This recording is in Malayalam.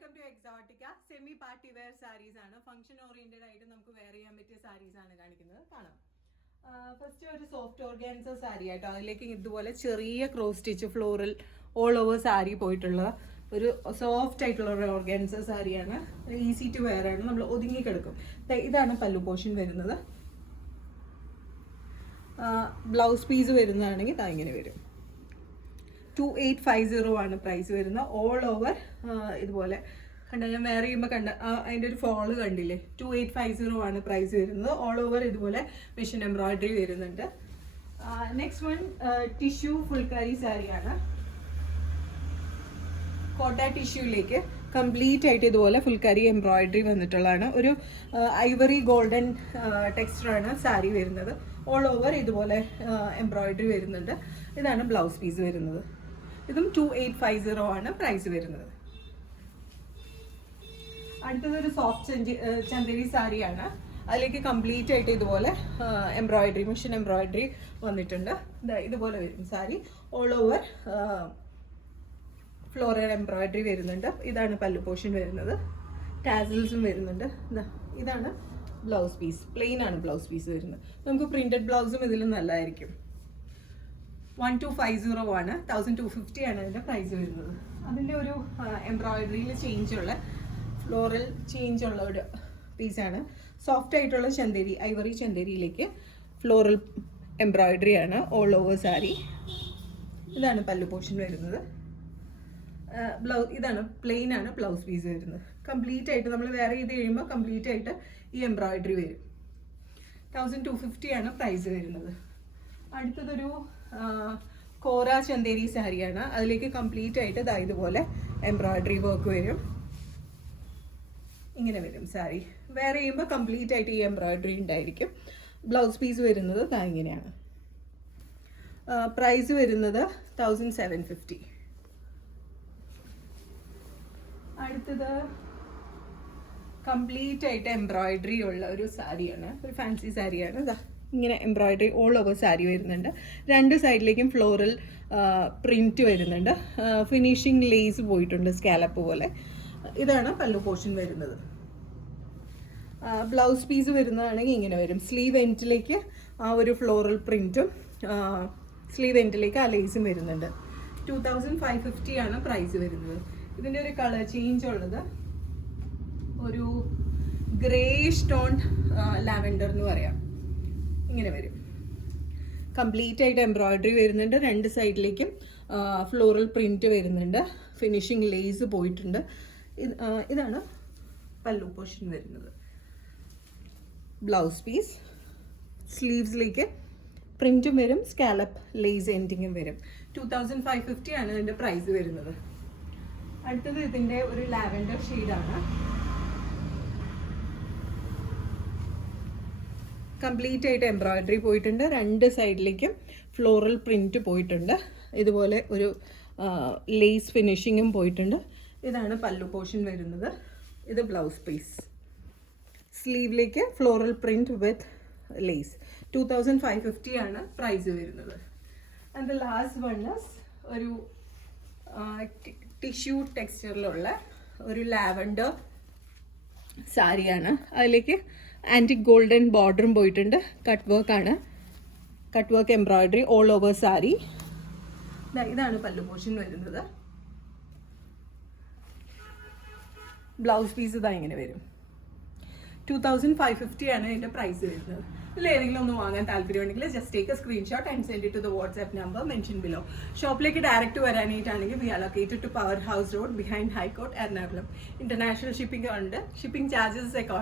Welcome to Exotica. Semi party wear saris ആണ്. ഫംഗ്ഷൻ ഓറിയന്റഡ് ആയിട്ട് നമുക്ക് വെയർ ചെയ്യാൻ പറ്റിയ സാരീസ് ആണ് കാണിക്കുന്നത്. കാണാം. ഫസ്റ്റ് ഒരു സോഫ്റ്റ് ഓർഗാൻസ സാരി ആയിട്ടോ. അതിലേക്ക് ഇതുപോലെ ചെറിയ cross stitch floral all over sari പോയിട്ടുള്ള ഒരു സോഫ്റ്റ് ആയിട്ടുള്ള ഒരു ഓർഗാൻസ സാരിയാണ്. ഈസി ടു വെയർ ആണ്. നമ്മൾ ഒതുങ്ങി കിടക്കും. ഇതാണ് പല്ലു പോർഷൻ വരുന്നത്. ബ്ലൗസ് പീസ് വരുന്നതാണെങ്കിൽ ഇങ്ങനെ വരും. 2850 ആണ് പ്രൈസ് വരുന്നത്. ഓൾ ഓവർ ഇതുപോലെ കണ്ട, ഞാൻ വേറെ ചെയ്യുമ്പോൾ കണ്ട അതിൻ്റെ ഒരു ഫോള് കണ്ടില്ലേ. 2850 ആണ് പ്രൈസ് വരുന്നത്. ഓൾ ഓവർ ഇതുപോലെ മെഷീൻ എംബ്രോയിഡറി വരുന്നുണ്ട്. നെക്സ്റ്റ് വൺ ടിഷ്യൂ ഫുൾക്കാരി സാരിയാണ്. കോട്ട ടിഷ്യൂലേക്ക് കംപ്ലീറ്റ് ആയിട്ട് ഇതുപോലെ ഫുൾക്കാരി എംബ്രോയിഡറി വന്നിട്ടുള്ളതാണ്. ഒരു ഐവറി ഗോൾഡൻ ടെക്സ്ചറാണ് സാരി വരുന്നത്. ഓൾ ഓവർ ഇതുപോലെ എംബ്രോയിഡറി വരുന്നുണ്ട്. ഇതാണ് ബ്ലൗസ് പീസ് വരുന്നത്. ഇതും 2850 ആണ് പ്രൈസ് വരുന്നത്. അടുത്തതൊരു സോഫ്റ്റ് ചന്ദേരി സാരിയാണ്. അതിലേക്ക് കംപ്ലീറ്റ് ആയിട്ട് ഇതുപോലെ എംബ്രോയിഡറി, മെഷീൻ എംബ്രോയിഡറി വന്നിട്ടുണ്ട്. ഇതുപോലെ വരും sari. All over floral embroidery വരുന്നുണ്ട്. ഇതാണ് പല്ലു പോർഷൻ വരുന്നത്. ടാസിൽസും വരുന്നുണ്ട്. ഇതാണ് ബ്ലൗസ് പീസ്. പ്ലെയിൻ ആണ് ബ്ലൗസ് പീസ് വരുന്നത്. നമുക്ക് പ്രിന്റഡ് ബ്ലൗസും ഇതിലും നല്ലതായിരിക്കും. 1250 ആണ്. 1250 ആണ് അതിൻ്റെ പ്രൈസ് വരുന്നത്. അതിൻ്റെ ഒരു എംബ്രോയിഡറിയിൽ ചേഞ്ചുള്ള ഫ്ലോറൽ ചേഞ്ചുള്ള ഒരു പീസാണ്. സോഫ്റ്റ് ആയിട്ടുള്ള ചന്ദേരി, ഐവറി ചന്ദേരിയിലേക്ക് ഫ്ലോറൽ എംബ്രോയിഡറി ആണ്. All over sari. ഇതാണ് പല്ലു പോർഷൻ വരുന്നത്. ഇതാണ് പ്ലെയിൻ ആണ് ബ്ലൗസ് പീസ് വരുന്നത്. കംപ്ലീറ്റ് ആയിട്ട് നമ്മൾ വേറെ ചെയ്ത് കഴിയുമ്പോൾ കംപ്ലീറ്റ് ആയിട്ട് ഈ എംബ്രോയിഡറി വരും. 1250 ആണ് പ്രൈസ് വരുന്നത്. അടുത്തതൊരു കോര ചന്ദേരി സാരിയാണ്. അതിലേക്ക് കംപ്ലീറ്റ് ആയിട്ട് ഇതുപോലെ എംബ്രോയിഡറി വർക്ക് വരും. ഇങ്ങനെ വരും സാരി. വേറെ ചെയ്യുമ്പോൾ കംപ്ലീറ്റ് ആയിട്ട് ഈ എംബ്രോയിഡറി ഉണ്ടായിരിക്കും. ബ്ലൗസ് പീസ് വരുന്നത് ഇങ്ങനെയാണ്. പ്രൈസ് വരുന്നത് 1750. അടുത്തത് കംപ്ലീറ്റ് ആയിട്ട് എംബ്രോയിഡറി ഉള്ള ഒരു സാരിയാണ്. ഒരു ഫാൻസി സാരിയാണ്. ഇങ്ങനെ എംബ്രോയിഡറി ഓൾ ഓവർ സാരി വരുന്നുണ്ട്. രണ്ട് സൈഡിലേക്കും ഫ്ലോറൽ പ്രിൻറ്റ് വരുന്നുണ്ട്. ഫിനിഷിങ് ലേസ് പോയിട്ടുണ്ട് സ്കാലപ്പ് പോലെ. ഇതാണ് പല്ലു പോർഷൻ വരുന്നത്. ബ്ലൗസ് പീസ് വരുന്നതാണെങ്കിൽ ഇങ്ങനെ വരും. സ്ലീവ് എൻഡിലേക്ക് ആ ഒരു ഫ്ലോറൽ പ്രിൻറ്റും സ്ലീവ് എൻഡിലേക്ക് ആ ലേസും വരുന്നുണ്ട്. 2550 ആണ് പ്രൈസ് വരുന്നത്. ഇതിൻ്റെ ഒരു കളർ ചേഞ്ച് ഉള്ളത് ഒരു ഗ്രേഷ് ടോൺ ലാവൻഡർ എന്ന് പറയാം. ഇങ്ങനെ വരും. കംപ്ലീറ്റ് ആയിട്ട് എംബ്രോയിഡറി വരുന്നുണ്ട്. രണ്ട് സൈഡിലേക്കും ഫ്ലോറൽ പ്രിൻറ്റ് വരുന്നുണ്ട്. ഫിനിഷിങ് ലേസ് പോയിട്ടുണ്ട്. ഇതാണ് പല്ലു പോർഷൻ വരുന്നത്. Blouse piece. സ്ലീവ്സിലേക്ക് പ്രിൻറ്റും വരും, സ്കാലപ്പ് ലേസ് എൻഡിങ്ങും വരും. 2550 ആണ് ഇതിൻ്റെ പ്രൈസ് വരുന്നത്. അടുത്തത് ഇതിൻ്റെ ഒരു ലാവൻഡർ ഷെയ്ഡാണ്. കംപ്ലീറ്റ് ആയിട്ട് എംബ്രോയിഡറി പോയിട്ടുണ്ട്. രണ്ട് സൈഡിലേക്കും ഫ്ലോറൽ പ്രിൻറ്റ് പോയിട്ടുണ്ട്. ഇതുപോലെ ഒരു ലേസ് ഫിനിഷിങ്ങും പോയിട്ടുണ്ട്. ഇതാണ് പല്ലു പോർഷൻ വരുന്നത്. ഇത് ബ്ലൗസ് പീസ്. സ്ലീവിലേക്ക് ഫ്ലോറൽ പ്രിൻറ്റ് വിത്ത് ലേസ്. 2550 ആണ് പ്രൈസ് വരുന്നത്. And the last one is ഒരു ടിഷ്യൂ ടെക്സ്ചറിലുള്ള ഒരു ലാവൻഡർ സാരിയാണ്. അതിലേക്ക് ആൻറ്റിക് ഗോൾഡൻ ബോർഡറും പോയിട്ടുണ്ട്. കട്ട് വർക്കാണ്. Cut work embroidery all over sari. ഇതാണ് പല്ലു പോർഷൻ വരുന്നത്. ബ്ലൗസ് പീസ് ഇങ്ങനെ വരും. 2550 ആണ് ഇതിൻ്റെ പ്രൈസ് വരുന്നത്. ഇതിൽ ഏതെങ്കിലും ഒന്ന് വാങ്ങാൻ താല്പര്യമുണ്ടെങ്കിൽ just take a screenshot and send it to the WhatsApp number mention below. ഷോപ്പിലേക്ക് ഡയറക്റ്റ് വരാനായിട്ടാണെങ്കിൽ we are located to power house road behind high court, Ernakulam. International shipping ഉണ്ട്. Shipping charges according